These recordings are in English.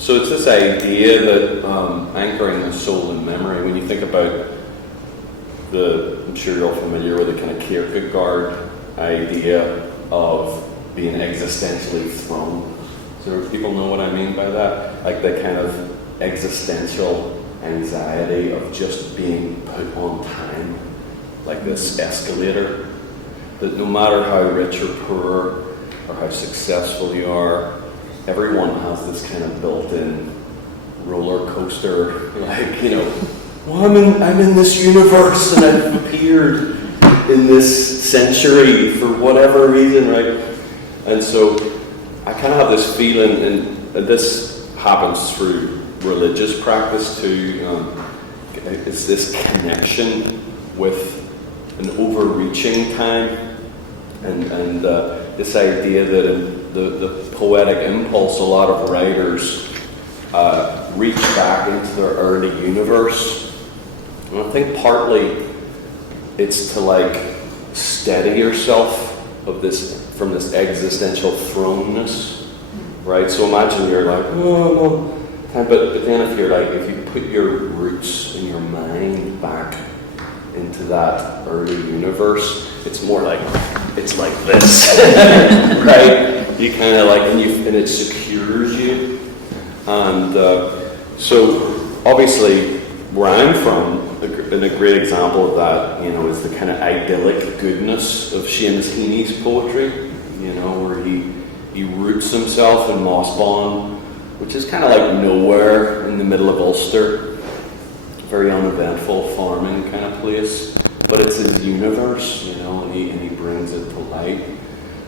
So it's this idea that anchoring the soul in memory, when you think about I'm sure you're all familiar with the kind of Kierkegaard idea of being existentially thrown. So people know what I mean by that? Like the kind of existential anxiety of just being put on time, like this escalator, that no matter how rich or poor or how successful you are, everyone has this kind of built-in roller coaster, like, well, I'm in this universe and I've appeared in this century for whatever reason, right? And so I kind of have this feeling, and this happens through religious practice too. It's this connection with an overreaching time, and this idea that the poetic impulse, a lot of writers reach back into their early universe. And I think partly it's to steady yourself from this existential thrownness, right? So imagine you're like, oh no, but then if you put your roots in your mind back into that early universe, it's more like it's like this, right? You kind of and it secures you, and so obviously where I'm from. And a great example of that, is the kind of idyllic goodness of Seamus Heaney's poetry, where he roots himself in Mossbawn, which is kind of like nowhere in the middle of Ulster, very uneventful farming kind of place, but it's his universe, and he brings it to light.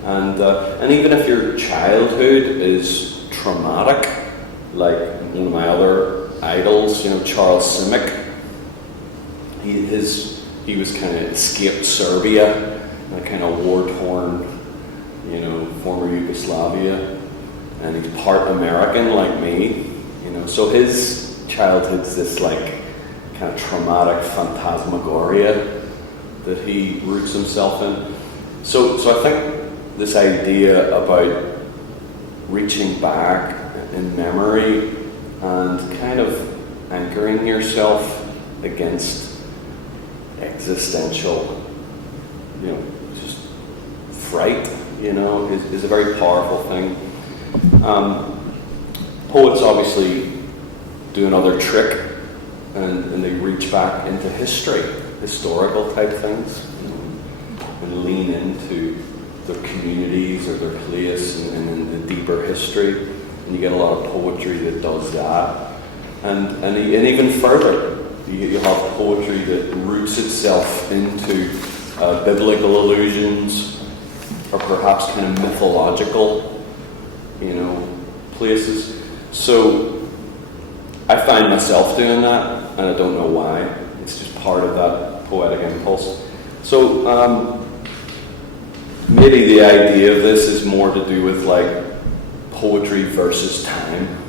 And even if your childhood is traumatic, like one of my other idols, Charles Simic. He was kind of escaped Serbia, a kind of war-torn, former Yugoslavia, and he's part American like me, So his childhood's this kind of traumatic phantasmagoria that he roots himself in. So I think this idea about reaching back in memory and kind of anchoring yourself against existential, just fright, is a very powerful thing. Poets obviously do another trick, and they reach back into history, historical type things, and lean into their communities or their place and in the deeper history. And you get a lot of poetry that does that, and even further. You have poetry that roots itself into biblical allusions, or perhaps kind of mythological, places. So I find myself doing that, and I don't know why. It's just part of that poetic impulse. So maybe the idea of this is more to do with poetry versus time.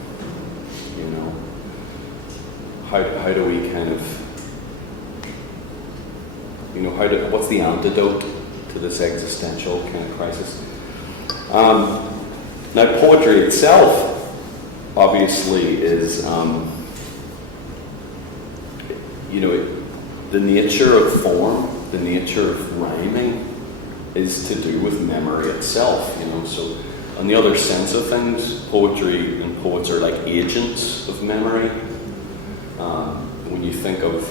How do we kind of, what's the antidote to this existential kind of crisis? Now, poetry itself, obviously, is, the nature of form, the nature of rhyming, is to do with memory itself, So, on the other sense of things, poetry and poets are like agents of memory. When you think of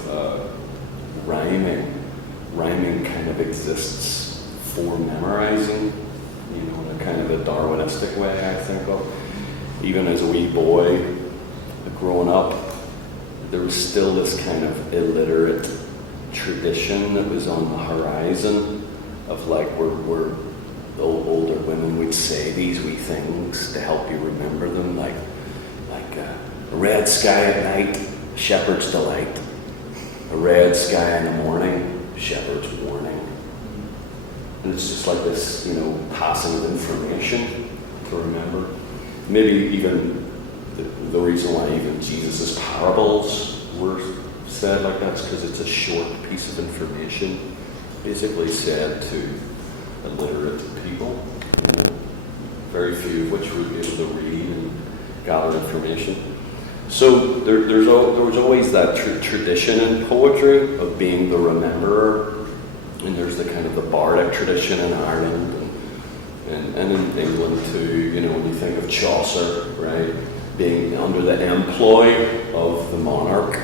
rhyming kind of exists for memorizing, in a kind of a Darwinistic way, I think of. Even as a wee boy, growing up, there was still this kind of illiterate tradition that was on the horizon of where the older women would say these wee things to help you remember them, like a red sky at night, shepherd's delight. A red sky in the morning, shepherd's warning. And it's just like this, passing of information to remember. Maybe even the reason why even Jesus' parables were said like that is because it's a short piece of information, basically said to illiterate people, very few of which would be able to read and gather information. So there was always that tradition in poetry of being the rememberer, and there's the kind of the bardic tradition in Ireland and in England too. When you think of Chaucer, right, being under the employ of the monarch,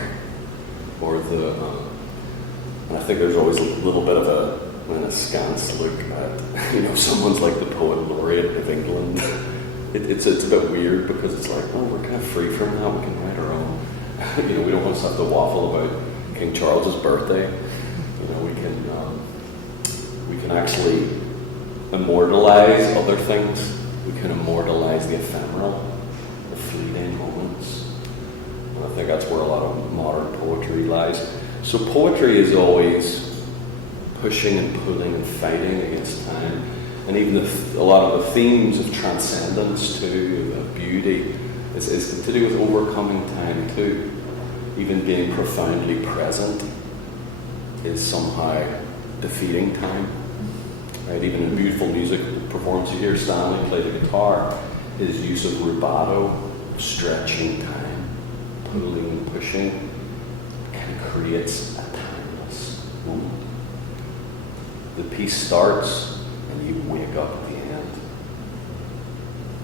or and I think there's always a little bit of an askance look at someone's like the poet laureate of England. It's a bit weird because it's like, oh, we're kind of free from that. We can write our own. We don't just have to waffle about King Charles's birthday. We can actually immortalize other things. We can immortalize the ephemeral, the fleeting moments. And I think that's where a lot of modern poetry lies. So poetry is always pushing and pulling and fighting against time. And even a lot of the themes of transcendence too, of beauty, is to do with overcoming time too. Even being profoundly present is somehow defeating time. Right? Even in beautiful music performance, you hear Stanley play the guitar, his use of rubato, stretching time, pulling and pushing, kind of creates a timeless moment. The piece starts, and you wake up at the end,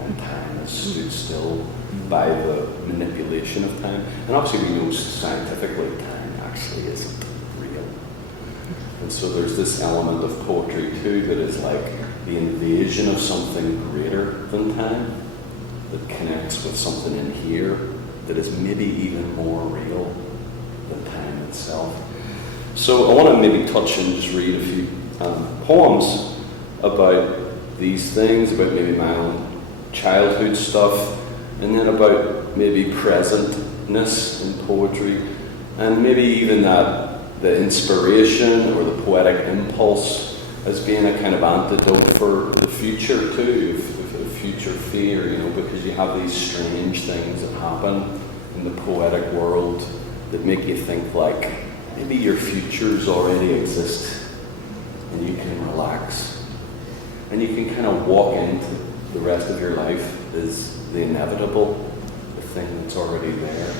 and time has stood still by the manipulation of time. And obviously we know scientifically time actually isn't real. And so there's this element of poetry too that is like the invasion of something greater than time, that connects with something in here that is maybe even more real than time itself. So I want to maybe touch and just read a few poems about these things, about maybe my own childhood stuff, and then about maybe presentness in poetry, and maybe even the inspiration or the poetic impulse as being a kind of antidote for the future too, the future fear, because you have these strange things that happen in the poetic world that make you think like maybe your futures already exist and you can relax and you can kind of walk into the rest of your life as the inevitable, the thing that's already there.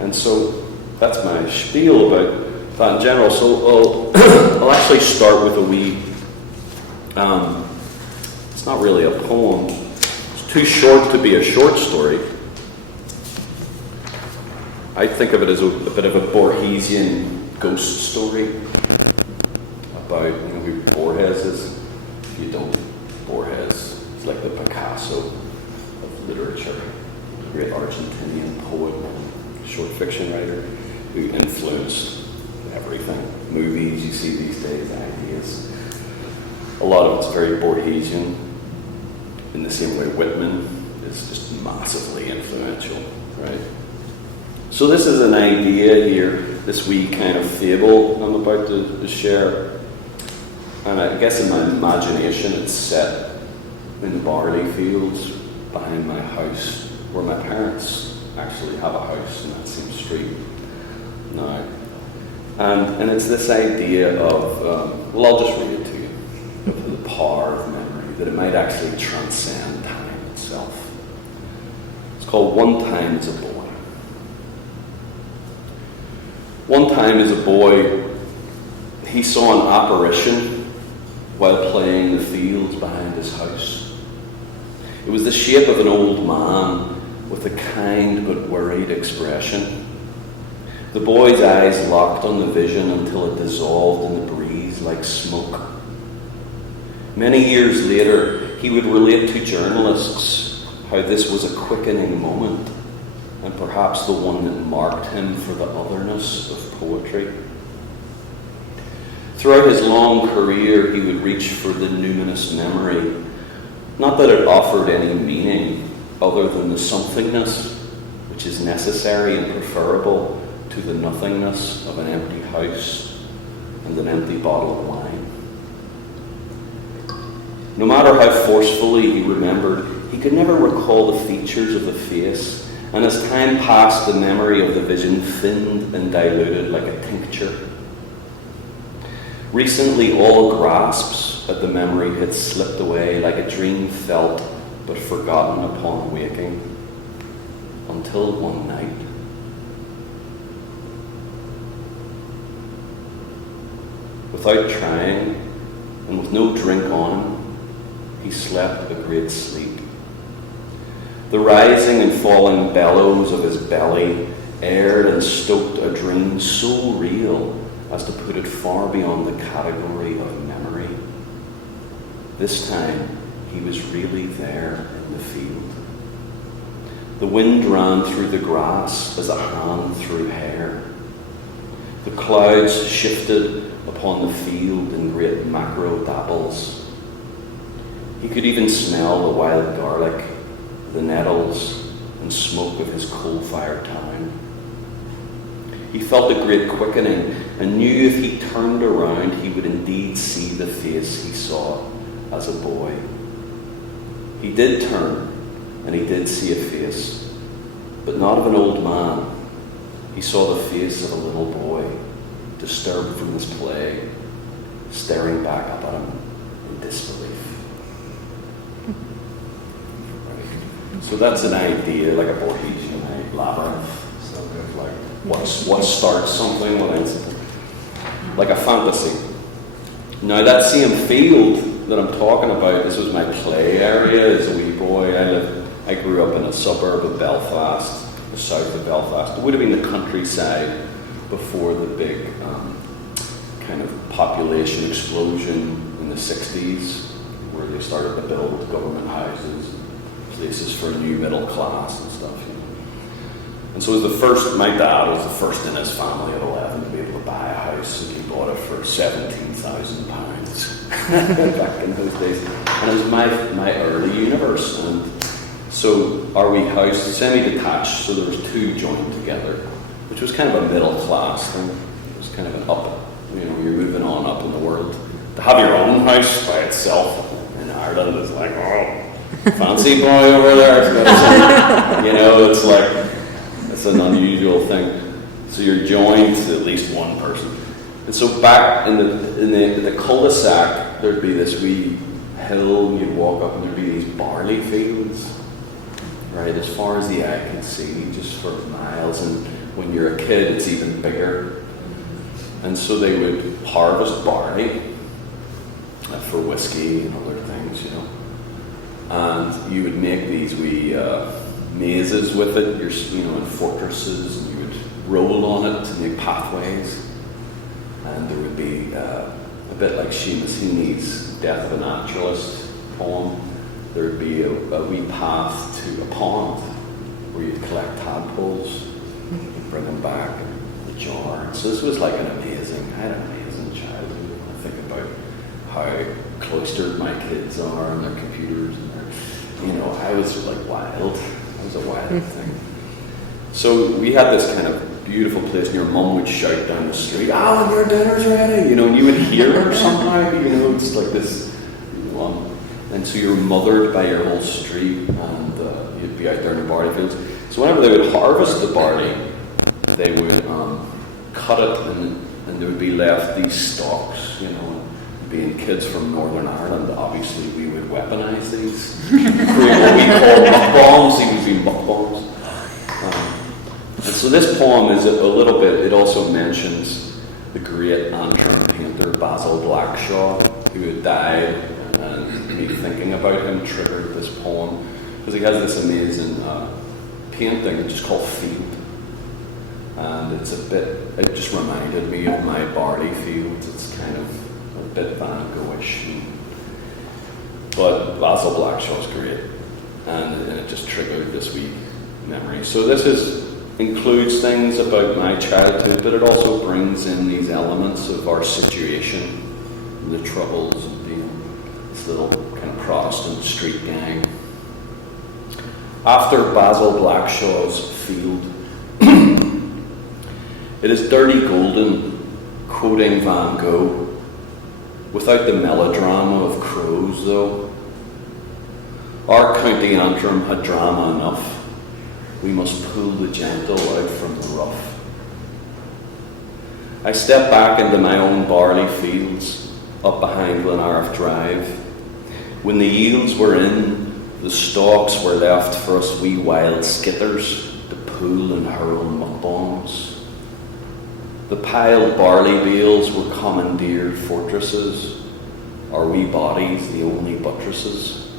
And so that's my spiel about that in general. So I'll actually start with a wee, it's not really a poem, it's too short to be a short story. I think of it as a bit of a Borgesian ghost story about who Borges is. If you don't, Borges is like the Picasso of literature, a great Argentinian poet and short fiction writer who influenced everything. Movies you see these days, ideas. A lot of it's very Borgesian, in the same way Whitman is just massively influential, right? So this is an idea here, this wee kind of fable I'm about to share. And I guess in my imagination it's set in the barley fields behind my house, where my parents actually have a house in that same street now. And it's this idea of, well, I'll just read it to you, of the power of memory, that it might actually transcend time itself. It's called One Time as a Boy. One time as a boy, he saw an apparition while playing the fields behind his house. It was the shape of an old man with a kind but worried expression. The boy's eyes locked on the vision until it dissolved in the breeze like smoke. Many years later, he would relate to journalists how this was a quickening moment, and perhaps the one that marked him for the otherness of poetry. Throughout his long career, he would reach for the numinous memory, not that it offered any meaning other than the somethingness which is necessary and preferable to the nothingness of an empty house and an empty bottle of wine. No matter how forcefully he remembered, he could never recall the features of the face, and as time passed, the memory of the vision thinned and diluted like a tincture. Recently, all grasps at the memory had slipped away like a dream felt but forgotten upon waking. until one night. Without trying, and with no drink on him, he slept a great sleep. The rising and falling bellows of his belly aired and stoked a dream so real as to put it far beyond the category of memory. This time, he was really there in the field. The wind ran through the grass as a hand through hair. The clouds shifted upon the field in great macro dapples. He could even smell the wild garlic, the nettles and smoke of his coal-fired town. He felt a great quickening and knew if he turned around he would indeed see the face he saw as a boy. He did turn, and he did see a face, but not of an old man. He saw the face of a little boy, disturbed from his play, staring back up at him in disbelief. Right. So that's an idea, like a Borgesian labyrinth, so like what starts something, what ends it, like a fantasy. Now that same field that I'm talking about, this was my play area as a wee boy. I grew up in a suburb of Belfast, the south of Belfast. It would have been the countryside before the big kind of population explosion in the 60s, where they started to build government houses, places for a new middle class and stuff. You know. And so my dad was the first in his family at 11 to be able to buy a house, and he bought it for £17,000 back in those days. And it was my early universe. And so our wee house, semi-detached, so there was two joined together, which was kind of a middle class thing. It was kind of an up, you're moving on up in the world. To have your own house by itself in Ireland is like, oh, fancy boy over there. It's like, it's an unusual thing. So you're joined to at least one person. And so back in the cul-de-sac, there'd be this wee hill you'd walk up, and there'd be these barley fields, right, as far as the eye could see, just for miles. And when you're a kid, it's even bigger. And so they would harvest barley for whiskey and other things, And you would make these wee mazes with it, in fortresses, and you would roll on it to make pathways. And there would be a bit like Seamus Heaney's Death of a Naturalist poem. There would be a wee path to a pond where you'd collect tadpoles and bring them back in a jar. So this was like I had an amazing childhood when I think about how cloistered my kids are and their computers and I was like wild. It was a wild thing. So we had this kind of beautiful place, and your mum would shout down the street, "Oh, your dinner's ready!" And you would hear her somehow. It's like this, and so you're mothered by your whole street, and you'd be out there in the barley fields. So whenever they would harvest the barley, they would cut it, and there would be left these stalks. Being kids from Northern Ireland, obviously we would weaponize these. Create what we call muck bombs. These would be muck bombs. And so this poem is a little bit, it also mentions the great Antrim painter Basil Blackshaw, who had died, and me thinking about him triggered this poem, because he has this amazing painting just called Field. And it just reminded me of my barley fields. It's kind of a bit Van Gogh-ish. But Basil Blackshaw's great, and it just triggered this wee memory. So this includes things about my childhood, but it also brings in these elements of our situation, the troubles, and this little kind of Protestant street gang. After Basil Blackshaw's Field, it is dirty golden, quoting Van Gogh, without the melodrama of crows, though. Our County Antrim had drama enough. We must pull the gentle out from the rough. I stepped back into my own barley fields up behind Glenarth Drive. When the yields were in, the stalks were left for us wee wild skitters to pool and hurl muck bombs. The piled barley bales were commandeered fortresses, our wee bodies the only buttresses.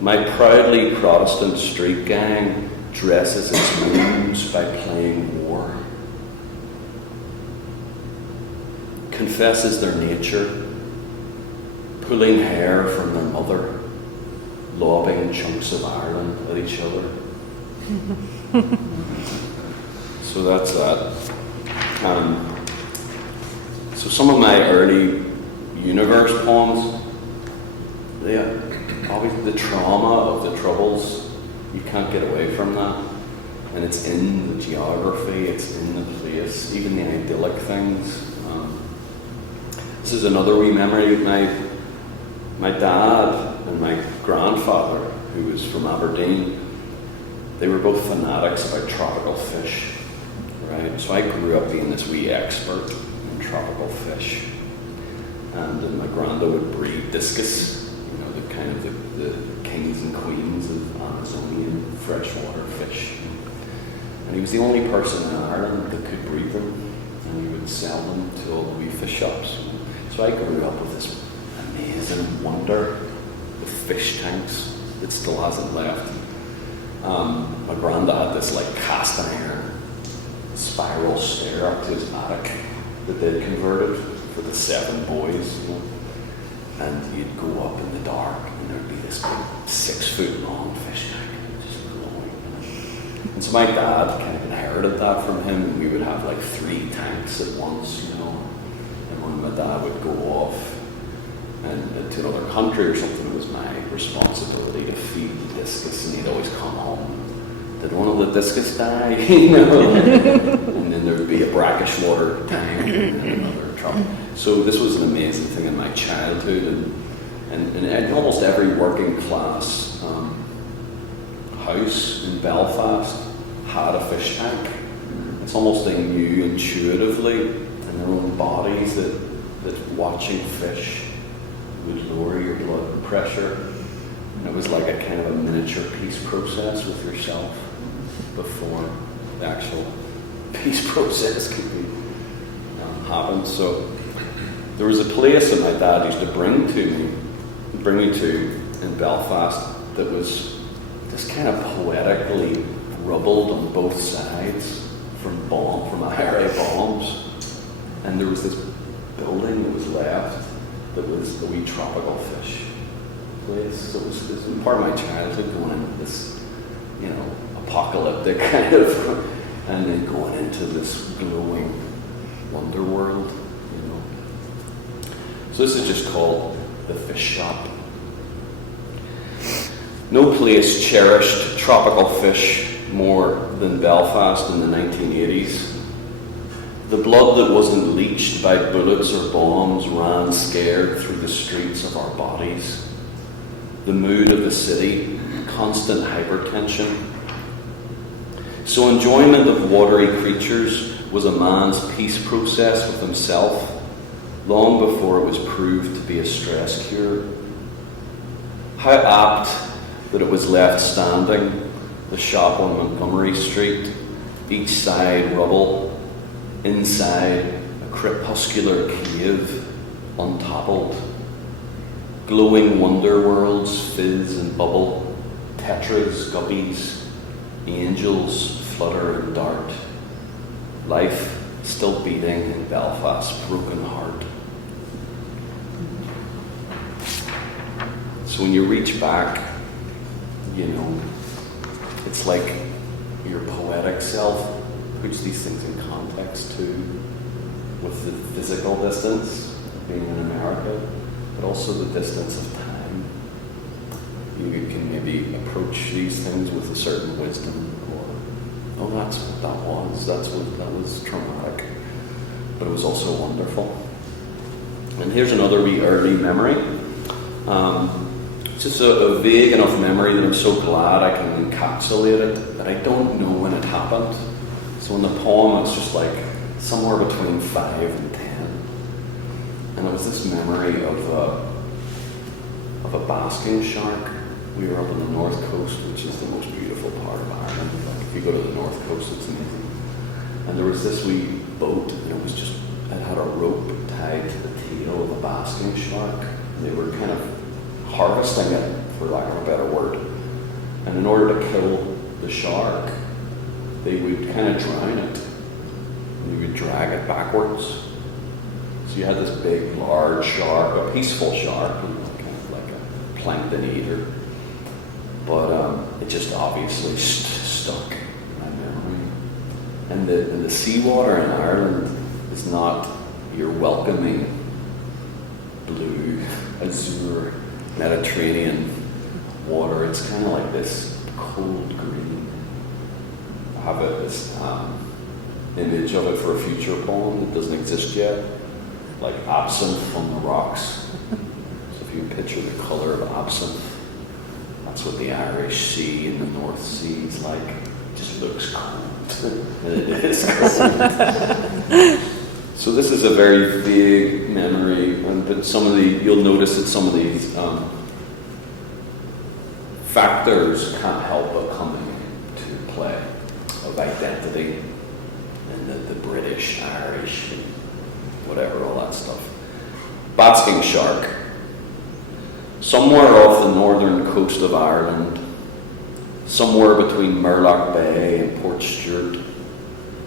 My proudly Protestant street gang dresses its wounds by playing war, confesses their nature, pulling hair from their mother, lobbing chunks of Ireland at each other. So that's that. So some of my early universe poems, obviously the trauma of the Troubles, you can't get away from that. And it's in the geography, it's in the place, even the idyllic things. This is another wee memory. My dad and my grandfather, who was from Aberdeen, they were both fanatics about tropical fish, right? So I grew up being this wee expert in tropical fish. And my granda would breed discus, the kind of the kings and queens of Amazonian freshwater fish. And he was the only person in Ireland that could breed them, and he would sell them to all the wee fish shops. So I grew up with this amazing wonder with fish tanks that still hasn't left. My granda had this cast iron spiral stair up to his attic that they'd converted for the 7 boys. And you'd go up in the dark and there'd be this big 6-foot long fish tank just glowing. And so my dad kind of inherited that from him, and we would have 3 tanks at once, And when my dad would go off and to another country or something, it was my responsibility to feed the discus, and he'd always come home. Did one of the discus die? And then there'd be a brackish water tank and then another trout. So this was an amazing thing in my childhood, and in almost every working class house in Belfast had a fish tank. It's almost they knew intuitively in their own bodies that watching fish would lower your blood pressure. And it was like a kind of a miniature peace process with yourself before the actual peace process could be happen. So there was a place that my dad used to bring me to in Belfast that was just kind of poetically rubbled on both sides from IRA bombs. And there was this building that was left that was a wee tropical fish place. So it was part of my childhood going into this, apocalyptic kind of, and then going into this glowing wonder world, So this is just called the fish shop. No place cherished tropical fish more than Belfast in the 1980s. The blood that wasn't leached by bullets or bombs ran scared through the streets of our bodies. The mood of the city, constant hypertension. So enjoyment of watery creatures was a man's peace process with himself, long before it was proved to be a stress cure. How apt that it was left standing, the shop on Montgomery Street, each side rubble, inside a crepuscular cave, untoppled. Glowing wonder worlds fizz and bubble, tetras, guppies, angels flutter and dart. Life still beating in Belfast's broken heart. So when you reach back, it's like your poetic self puts these things in context too, with the physical distance of being in America, but also the distance of time. You can maybe approach these things with a certain wisdom, or, that's what that was traumatic, but it was also wonderful. And here's another wee early memory. It's just a vague enough memory that I'm so glad I can encapsulate it, that I don't know when it happened. So in the poem, it's just somewhere between 5 and 10. And it was this memory of a basking shark. We were up on the north coast, which is the most beautiful part of Ireland. If you go to the north coast, it's amazing. And there was this wee boat, and it had a rope tied to the tail of a basking shark. And they were kind of harvesting it, for lack of a better word. And in order to kill the shark, they would kind of drown it. And they would drag it backwards. So you had this big, large shark, a peaceful shark, kind of like a plankton eater. But it just obviously stuck in my memory. And the seawater in Ireland is not your welcoming blue, azure, Mediterranean water. It's kind of like this cold green. I have this image of it for a future poem that doesn't exist yet, like absinthe on the rocks. So if you can picture the colour of absinthe, that's what the Irish Sea and the North Sea is like. It just looks cold. It is cold. So this is a very vague memory, but you'll notice that some of these factors can't help but coming into play of identity and the British, Irish, and whatever, all that stuff. Basking shark. Somewhere off the northern coast of Ireland, somewhere between Murlock Bay and Port Stewart,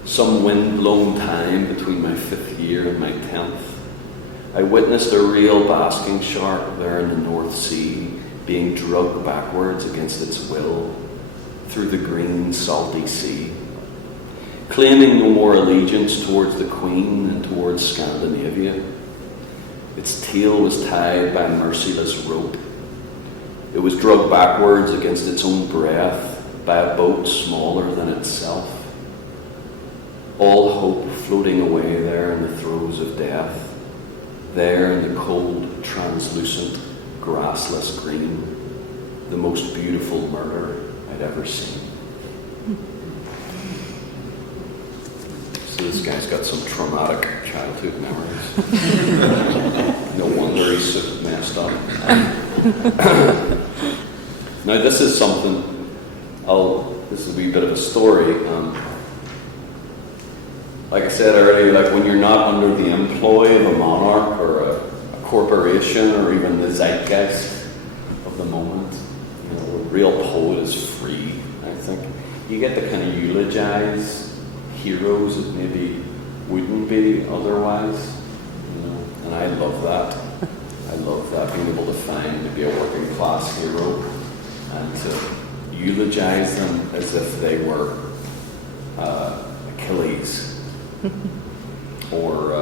some wind-blown time between my 5th year and my 10th, I witnessed a real basking shark there in the North Sea being dragged backwards against its will through the green, salty sea, claiming no more allegiance towards the Queen than towards Scandinavia. Its tail was tied by a merciless rope. It was dragged backwards against its own breath by a boat smaller than itself. All hope floating away there in the throes of death, there in the cold, translucent, grassless green, the most beautiful murder I'd ever seen. So this guy's got some traumatic childhood memories. No wonder he's so messed up. Now this is something, this is a wee bit of a story. Like I said earlier, like when you're not under the employ of a monarch or a corporation or even the zeitgeist of the moment, a real poet is free, I think. You get to kind of eulogize heroes that maybe wouldn't be otherwise, and I love that. I love that, being able to find, to be a working class hero and to eulogize them as if they were Achilles or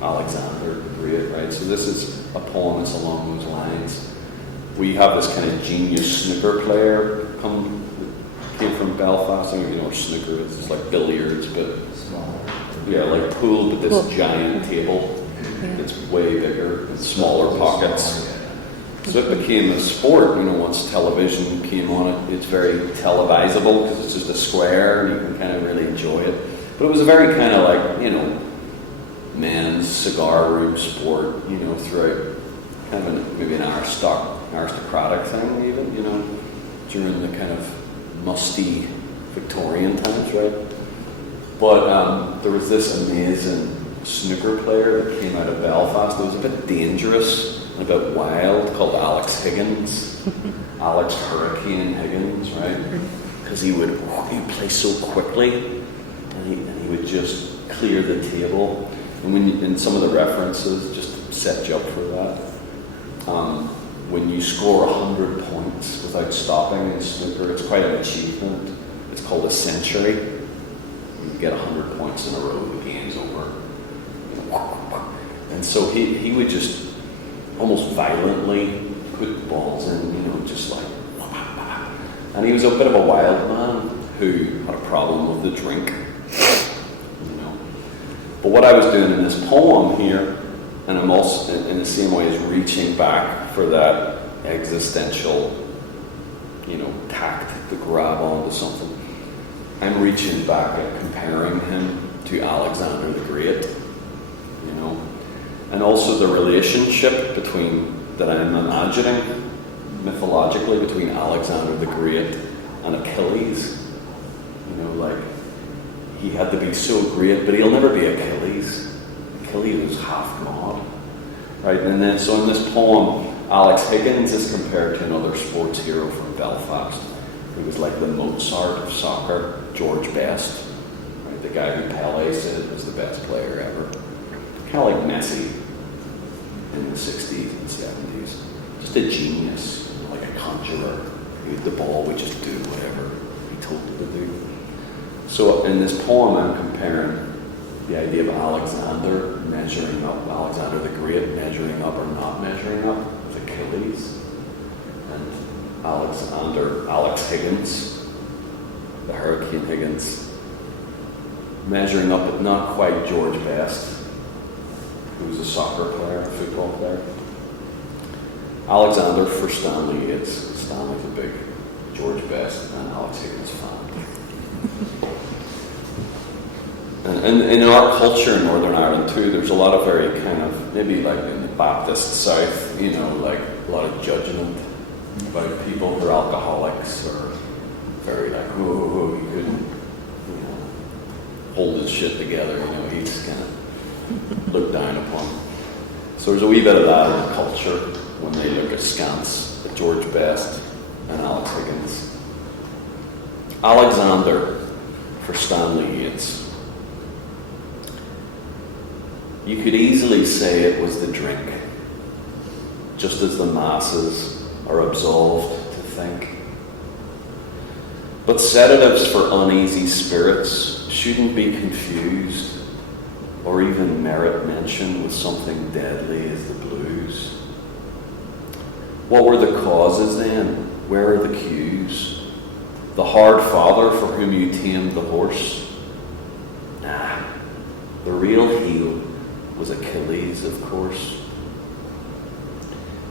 Alexander the Great, right? So this is a poem that's along those lines. We have this kind of genius snooker player came from Belfast. I don't even know what snooker is. It's like billiards, but yeah, like pool, but this giant table that's way bigger and smaller pockets. So it became a sport, once television came on it. It's very televisable because it's just a square and you can kind of really enjoy it. But it was a very kind of like, men's cigar room sport, throughout kind of maybe an aristocratic thing even, during the kind of musty Victorian times, right? But there was this amazing snooker player that came out of Belfast. It was a bit dangerous and a bit wild, called Alex Higgins. Alex Hurricane Higgins, right? Because he would play so quickly and he would just clear the table. And in some of the references, just to set you up for that, when you score 100 points without stopping in snooker, it's quite an achievement. It's called a century. You get 100 points in a row, the game's over. And so he would just almost violently put balls in, just like, and he was a bit of a wild man who had a problem with the drink, But what I was doing in this poem here, and I'm also in the same way as reaching back for that existential, tact to grab onto something. I'm reaching back at comparing him to Alexander the Great, and also the relationship that I'm imagining mythologically between Alexander the Great and Achilles. You know, like, he had to be so great, but he'll never be Achilles. Achilles was half God. Right, and then so in this poem, Alex Higgins is compared to another sports hero from Belfast. He was like the Mozart of soccer, George Best, right, the guy who Pele said was the best player ever. Kind of like Messi in the 60s and 70s. Just a genius, like a conjurer. The ball would just do whatever he told it to do. So in this poem, I'm comparing the idea of Alexander measuring up, Alexander the Great measuring up or not measuring up with Achilles, and Alex Higgins, the Hurricane Higgins, measuring up but not quite George Best, who was a soccer player, a football player. Alexander for Stanley Yates. Stanley's a big George Best and Alex Higgins fan. And in our culture in Northern Ireland too, there's a lot of very kind of, maybe like in the Baptist South, you know, like a lot of judgment about people who are alcoholics or very like, oh, he couldn't, you know, hold his shit together, you know, he's kind of looked down upon. So there's a wee bit of that in the culture when they look askance at George Best and Alex Higgins. Alexander for Stanley Yates. You could easily say it was the drink, just as the masses are absolved to think. But sedatives for uneasy spirits shouldn't be confused or even merit mention with something deadly as the blues. What were the causes then? Where are the cues? The hard father for whom you tamed the horse? Nah, the real heel was Achilles, of course.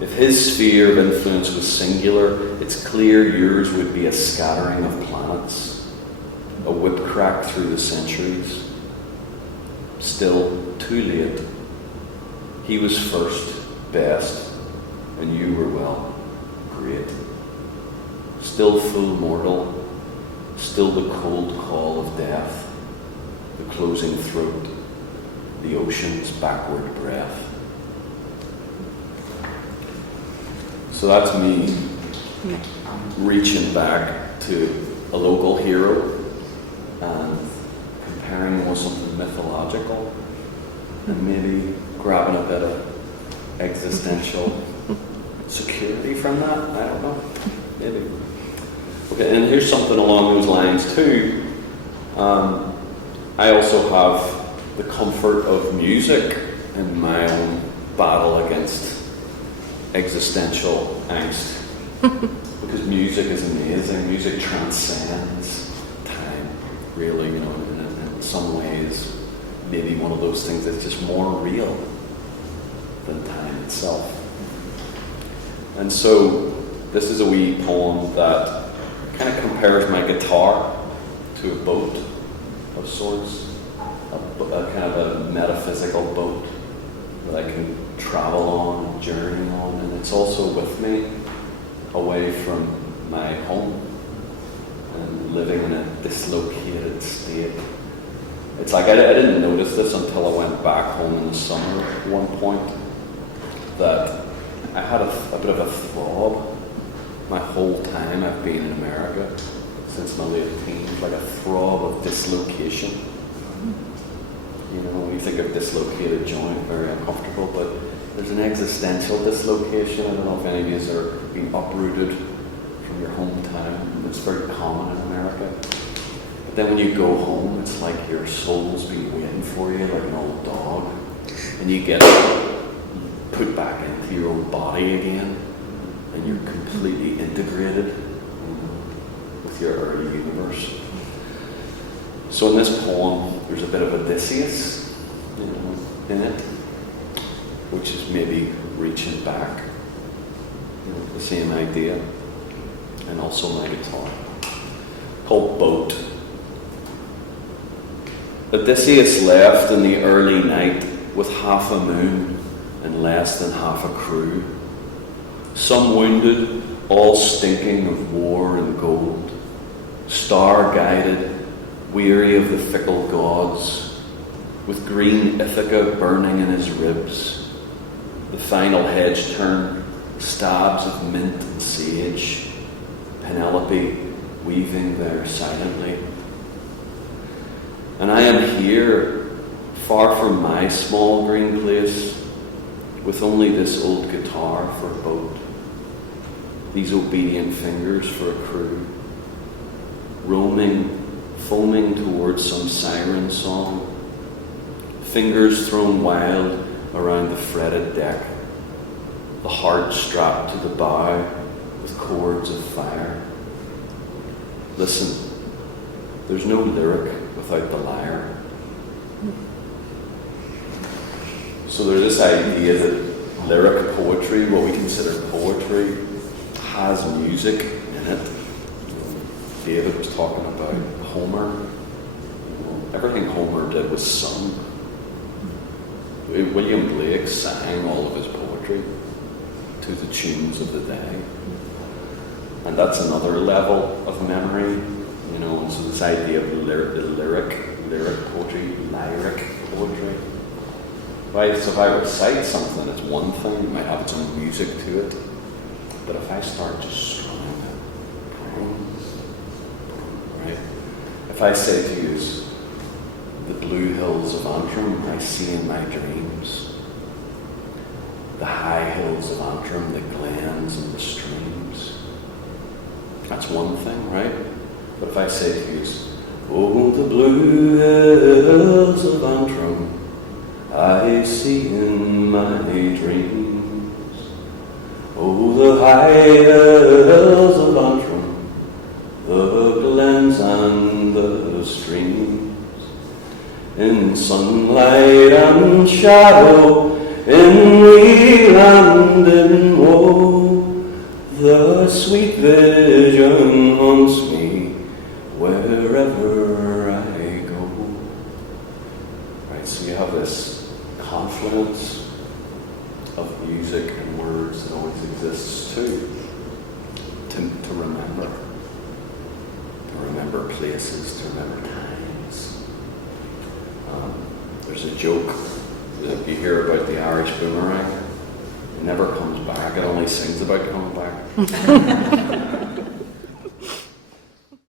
If his sphere of influence was singular, it's clear yours would be a scattering of planets, a whip crack through the centuries. Still, too late. He was first, best, and you were, well, great. Still full mortal, still the cold call of death, the closing throat, the ocean's backward breath. So that's me reaching back to a local hero and comparing him with something mythological and maybe grabbing a bit of existential security from that. I don't know. Maybe. Okay, and here's something along those lines too. I also have the comfort of music in my own battle against existential angst. Because music is amazing. Music transcends time, really, you know, in some ways, maybe one of those things that's just more real than time itself. And so, this is a wee poem that kind of compares my guitar to a boat of sorts. A kind of a metaphysical boat that I can travel on and journey on, and it's also with me away from my home and living in a dislocated state. It's like I didn't notice this until I went back home in the summer at one point, that I had a bit of a throb my whole time I've been in America, since my late teens, like a throb of dislocation. You know, when you think of dislocated joint, very uncomfortable, but there's an existential dislocation. I don't know if any of you are being uprooted from your hometown. It's very common in America. But then when you go home, it's like your soul's been waiting for you, like an old dog. And you get put back into your own body again, and you're completely integrated with your early universe. So in this poem, there's a bit of Odysseus, you know, in it, which is maybe reaching back, you know, the same idea, and also my guitar, called Boat. Odysseus left in the early night with half a moon and less than half a crew, some wounded, all stinking of war and gold, star-guided, weary of the fickle gods, with green Ithaca burning in his ribs, the final hedge turn, stabs of mint and sage, Penelope weaving there silently. And I am here, far from my small green place, with only this old guitar for a boat, these obedient fingers for a crew, roaming, foaming towards some siren song, fingers thrown wild around the fretted deck, the heart strapped to the bow with cords of fire. Listen, there's no lyric without the lyre. So there's this idea that lyric poetry, what we consider poetry, has music in it. David was talking about Homer. Everything Homer did was sung. William Blake sang all of his poetry to the tunes of the day. And that's another level of memory, you know, and so this idea of lyric poetry, lyric poetry. Right, so if I recite something, it's one thing, it might have its own music to it. But if I start just strumming it, right? If I say to you, the blue hills of Antrim I see in my dreams, the high hills of Antrim, the glens and the streams, that's one thing, right? But if I say to you, oh, the blue hills of Antrim I see in my dreams, oh, the high hills of Antrim, the glens and the streams, in sunlight and shadow, in weal and in woe, the sweet vision haunts me wherever I go. Right, so you have this confluence of music and words that always exists too, to remember. To remember places, to remember times. There's a joke that you hear about the Irish boomerang. It never comes back, it only sings about coming back.